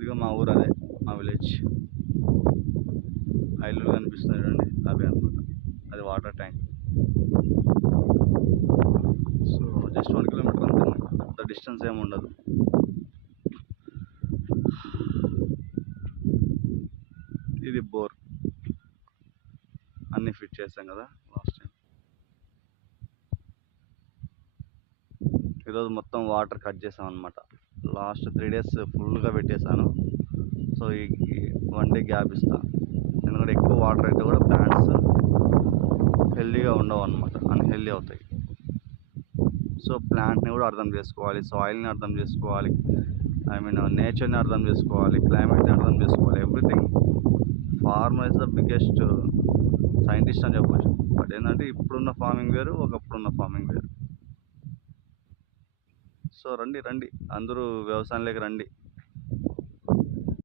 ఇదిగో మా ఊరు, అదే మా విలేజ్. ఆ ఇల్లు కనిపిస్తున్నాయి చూడండి, అవే అనమాట. అది water tank. So just 1 kilometre అంతే, అంత డిస్టెన్స్ ఏమి ఉండదు. ఇది బోర్, అన్నీ ఫిట్ చేసాం కదా లాస్ట్ టైం. ఈరోజు మొత్తం వాటర్ కట్ చేసాం అనమాట. లాస్ట్ 3 days ఫుల్గా పెట్టేశాను. సో ఈ 1 day గ్యాప్ ఇస్తాను, ఎందుకంటే ఎక్కువ వాటర్ అయితే కూడా ప్లాంట్స్ హెల్దీగా ఉండవు అనమాట, అన్హెల్దీ అవుతాయి. సో ప్లాంట్ని కూడా అర్థం చేసుకోవాలి, సాయిల్ని అర్థం చేసుకోవాలి, నేచర్ని అర్థం చేసుకోవాలి, క్లైమేట్ని అర్థం చేసుకోవాలి. Everything. Farmer is the biggest scientist అని చెప్పొచ్చు. బట్ ఏంటంటే ఇప్పుడున్న ఫార్మింగ్ వేరు, ఒకప్పుడున్న ఫార్మింగ్ వేరు. సో రండి అందరూ వ్యవసాయంలోకి రండి.